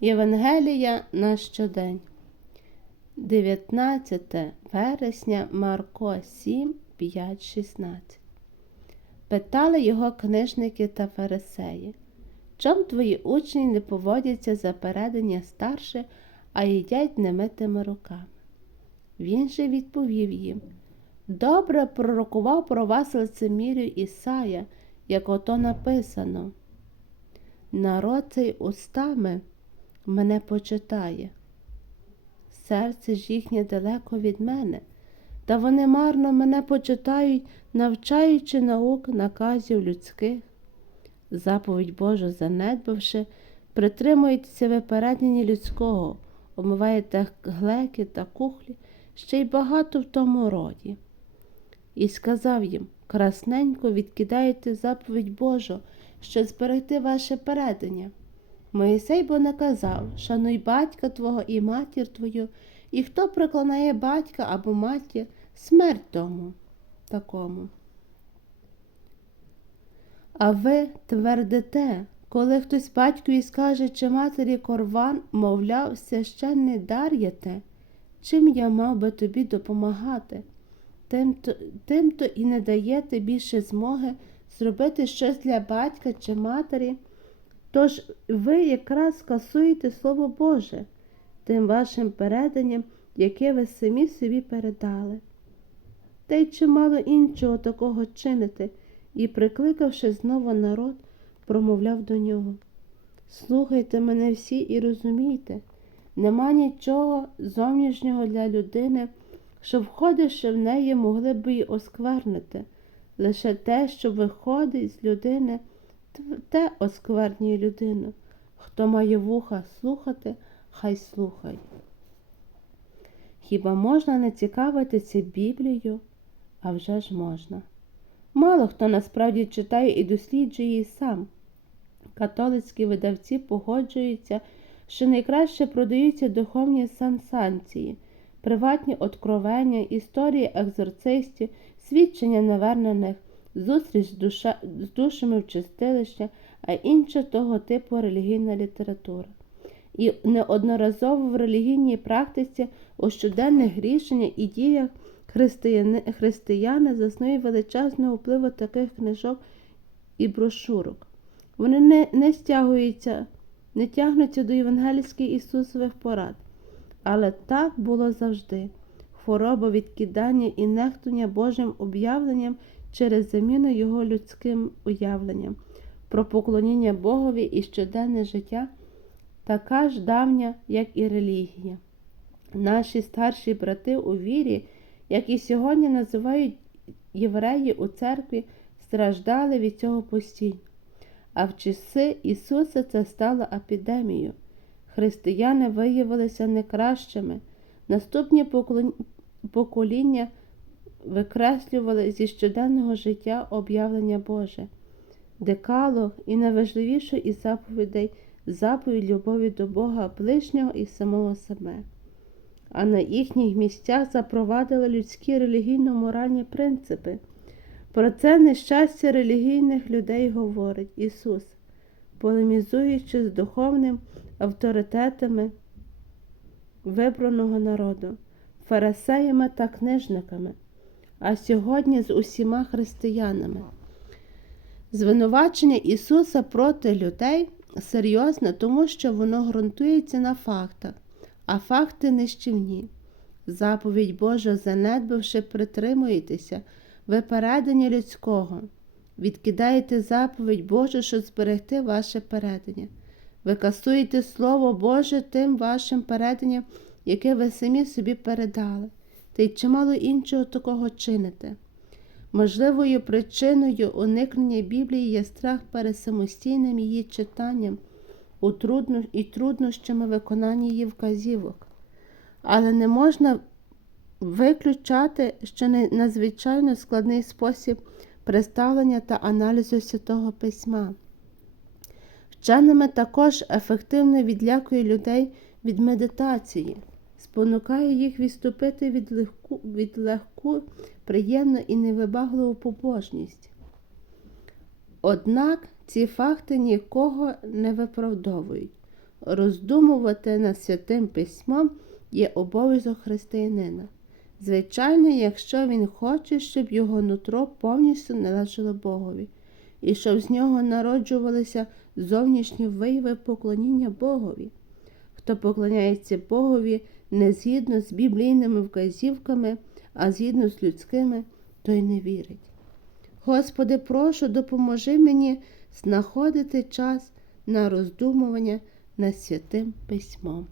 Євангелія на щодень. 19 вересня Марко 7, 5, 16. Питали його книжники та фарисеї. Чом твої учні не поводяться за передання старше, а їдять немитими руками? Він же відповів їм Добре пророкував про вас лицемірю Ісая, як ото написано. Народ цей устами мене почитає. Серце ж їхнє далеко від мене, та вони марно мене почитають, навчаючи наук наказів людських. Заповідь Божу занедбавши, притримуєтеся ви людського, омиваєте глеки та кухлі, ще й багато в тому роді. І сказав їм красненько відкидаєте заповідь Божу, щоб зберегти ваше передання. Моїсей бо наказав шануй батька твого і матір твою, і хто приклонає батька або матір, смерть тому такому. А ви твердите, коли хтось батькові скаже чи матері корван, мовляв, священний дар єте, чим я мав би тобі допомагати? Тим-то, тим-то і не даєте більше змоги зробити щось для батька чи матері. Тож ви якраз скасуєте Слово Боже тим вашим переданням, яке ви самі собі передали. Та й чимало іншого такого чините, і, прикликавши знову народ, промовляв до нього. Слухайте мене всі і розумійте, нема нічого зовнішнього для людини, що, входивши в неї, могли б її осквернити, лише те, що виходить з людини те осквернює людину. Хто має вуха слухати, хай слухає. Хіба можна не цікавитися Біблією? А вже ж можна. Мало хто насправді читає і досліджує її сам. Католицькі видавці погоджуються, що найкраще продаються духовні сансанції, приватні откровення, історії екзорцистів, свідчення навернених, зустріч з, душа, з душами в чистилища, а інша того типу релігійна література. І неодноразово в релігійній практиці у щоденних рішеннях і діях християни, християни заснують величезного впливу таких книжок і брошурок. Вони не, не стягуються, не тягнуться до євангельських Ісусових порад. Але так було завжди. Хвороба відкидання і нехтування Божим об'явленням через заміну його людським уявленням, про поклоніння Богові і щоденне життя, така ж давня, як і релігія. Наші старші брати у вірі, як і сьогодні називають євреї у церкві, страждали від цього постійно. А в часи Ісуса це стало епідемією. Християни виявилися не кращими. Наступні покоління викреслювали зі щоденного життя об'явлення Боже, декалог і найважливіше із заповідей заповідь любові до Бога ближнього і самого себе, а на їхніх місцях запровадили людські релігійно-моральні принципи. Про це нещастя релігійних людей говорить Ісус, полемізуючи з духовним авторитетами вибраного народу, фарисеями та книжниками а сьогодні з усіма християнами. Звинувачення Ісуса проти людей серйозне, тому що воно ґрунтується на фактах, а факти нищівні. Заповідь Божа, занедбавши, притримуєтеся, ви передання людського, відкидаєте заповідь Божу, щоб зберегти ваше передання. Ви касуєте Слово Боже тим вашим переданням, яке ви самі собі передали та й чимало іншого такого чините. Можливою причиною уникнення Біблії є страх перед самостійним її читанням і труднощами виконання її вказівок, але не можна виключати ще надзвичайно складний спосіб представлення та аналізу Святого Письма. Вченими також ефективно відлякує людей від медитації спонукає їх відступити від легку, від легку, приємну і невибагливу побожність. Однак ці факти нікого не виправдовують. роздумувати над святим письмом є обов'язок християнина. Звичайно, якщо він хоче, щоб його нутро повністю належало Богові, і щоб з нього народжувалися зовнішні вияви поклоніння Богові. Хто поклоняється Богові не згідно з біблійними вказівками, а згідно з людськими, той не вірить. Господи, прошу, допоможи мені знаходити час на роздумування над святим письмом.